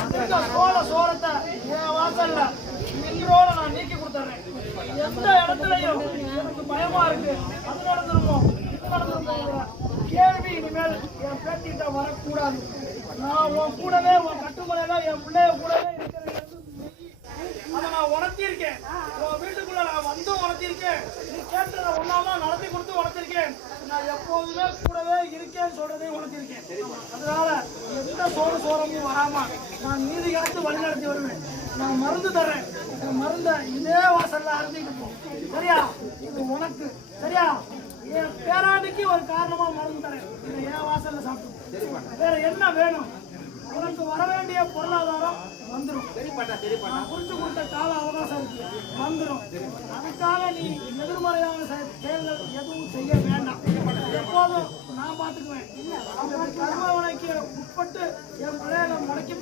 இந்த சோரத்தை என் வாசல்ல இன்றோட நான் நீக்கி கொடுத்துறேன். எந்த இடத்துலையும் எனக்கு பயமா இருக்கு, அது நடந்துருமோ இது நடந்துருமோ கேள்வி இனிமேல் என் பேத்திட்ட வரக்கூடாது. நான் உன் கூடவே உன் கட்டுமுறையில என் பிள்ளைய கூடவே இருக்கிறேன். அதை நான் உணர்த்திருக்கேன். உன் வீட்டுக்குள்ள நான் வந்து உணர்த்திருக்கேன். நீ கேட்டதை ஒன்னாம நடத்தி கொடுத்து உணர்த்திருக்கேன். நான் எப்போதுமே கூடவே இருக்கேன்னு சொல்றதையும் உணர்த்திருக்கேன். அதனால எந்த சோரமும் வராம நான் நீதி காத்து வழி நடத்தி வருவேன். நான் மருந்து தர்றேன். என் மருந்தை இதே வாசல்ல அறுத்திட்டு போ. சரியா? இது உனக்கு சரியா? என் பேராண்டிக்கு ஒரு காரணமா மருந்து தரேன். இதை என் வாசல்ல சாப்பிட்டு வேற என்ன வேணும்? உனக்கு வர வேண்டிய பொருளாதாரம் வந்துடும். நான் குறிச்சு கொடுத்த கால அவகாசம் இருக்கு, வந்துடும். அதுக்காக நீ எதிர்மறையான செயல்கள் எதுவும் செய்ய வேண்டாம். எப்போதும் நான் பார்த்துக்குவேன். கர்மவனைக்கு உட்பட்டு என் பிள்ளைகளை முடக்கி